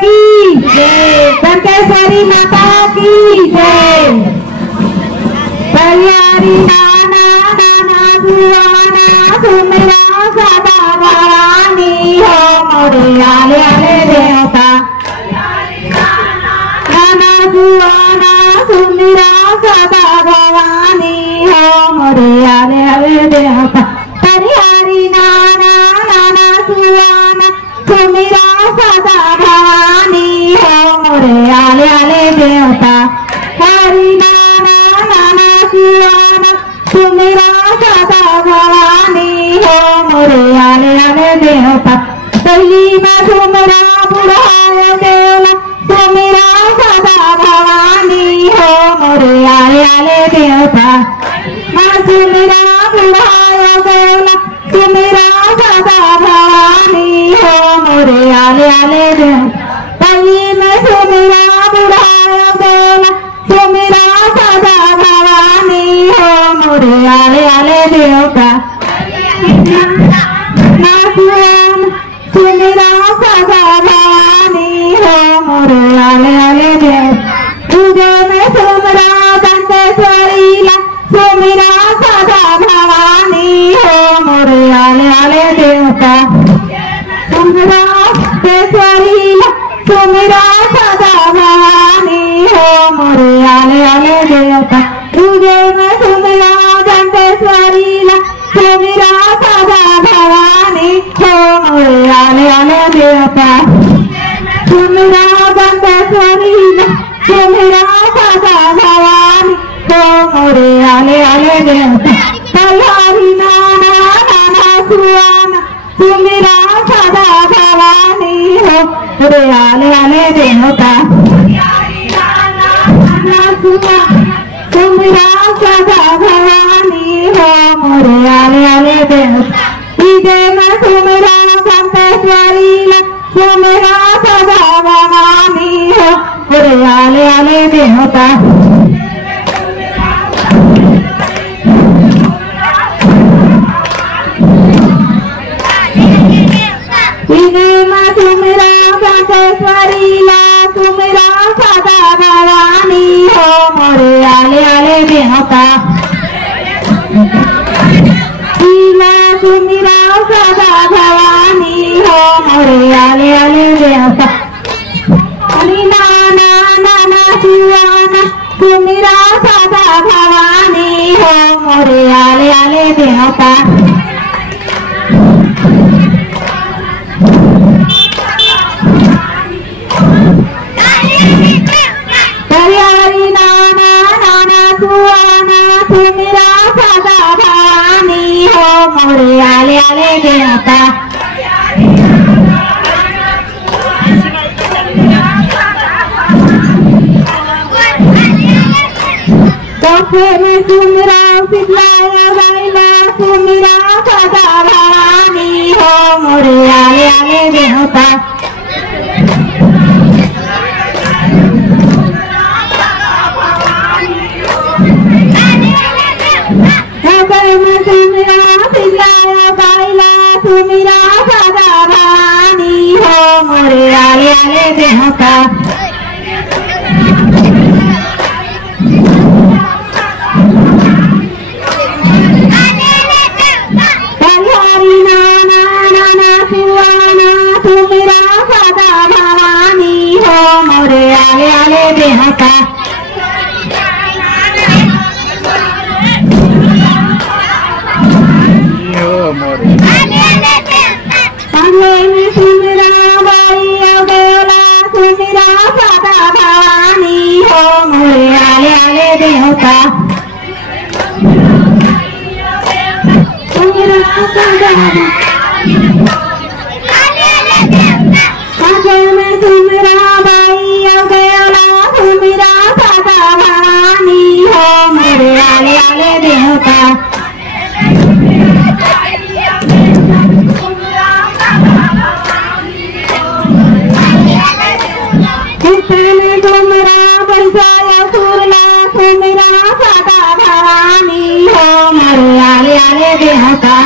की जय, टंकेश्वरी माता की जय। कल्याणी नाना नाना सुहाना सुमिरा सदा भवानी हो मोरे आले आले देवता। नाना सुहाना सुमिरा सदा भवानी हो मोरे आले आले देवता। हरिहरि नाना नाना सुहाना सुमिरा सदा भवानी हो मोरे आले आले देवता। हरि नाना नाना सुहाना सुमिरा सदा भवानी हो मोरे आले आले देवता। पहली में सुमिरा बुढ़ाए देवला सुमिरा सदा भवानी हो मोरे आले आले देवता। सुमिरा बुढ़ाए देवला सुमिरा सदा भवानी हो मोरे आले आले देवता। पहली में सुमिरा बुढ़ाए देवला सुमिरा सदा भवानी हो मोरे आले आले देवता। सुमिरा सदा भवानी हो मोरे आले आले देवता। तुझे में सुमिरा टंकेश्वरी ला सुमिरा सदा भवानी हो मोरे आले आले देवता। सुमिरा टंकेश्वरी ला सुमिरा सदा भवानी हो मोरे आले आले देवता। तुझे में सुमिरा टंकेश्वरी ला सुमिरा सदा भवानी हो मोरे आले आले देवता। सुमिरा टंकेश्वरी ला सुमिरा सदा भवानी हो मोरे आले आले देवता। कल्याणी नाना नाना सुहाना सुमिरा सदा भवानी हो मोरे आले आले देवता। सुमिरा सदा भवानी हो मोरे आले आले देवता। विजय में सुमिरा टंकेश्वरी ला सुमिरा सदा भवानी हो मोरे आले आले देवता। विजय में सुमिरा टंकेश्वरी ला सुमिरा सदा भवानी हो मोरे आले आले देवता। सुमिरा सदा भवानी हो मोरे आले आले देवता। हरि नाना नाना सुहाना सुमिरा सदा भवानी हो मोरे आले आले देवता। हरिहरि नाना नाना सुहाना सुमिरा सदा भवानी हो मोरे आले आले देवता। में सुमिरा सिखलाया गाइला सुमिरा सदा भवानी हो मोरे आले आले देवता। में सुमिरा सिखलाया गाइला सुमिरा सदा भवानी हो मोरे आले आले देवता। सुमिरा सदा भवानी हो मोरे आले आले देवता। सुमिरा बाई देवला सुमिरा सदा भवानी हो मोरे आले आले देवता। सुमिरा सदा सुमिरा बाई देवला सुमिरा सदा भवानी हो मोरे आले आले देवता। सुमिरा पंचाया सुरला सुमिरा सदा भवानी हो मोरे आले आले देवता।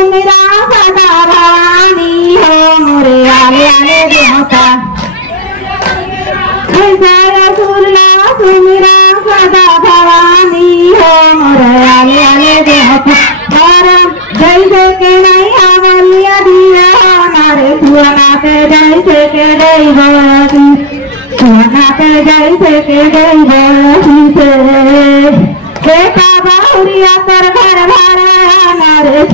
सुमिरा सदा भवानी हो मोरे आले आले देवता सुरला सुमिरा सदा भवानी हो मोरे आले आले देवता जैसे के नहीं आवलिया दिया हमारे सुना के जैसे के गई बसी सुना के जैसे के गई बसी से देखा बाहुरिया कर घर भाड़ा हमारे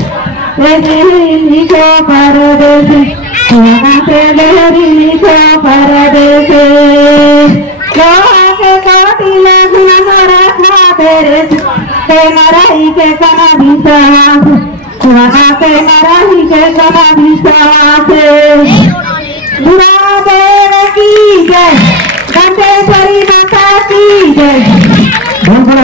लिखो परदेसी सुना के गहरी लिखो परदेसी के कोटी में गुना रखा तेरे के मराई के कना विश्वास सुना के मराई के कना विश्वास बुरा देव की जय घंटेश्वरी माता की जय।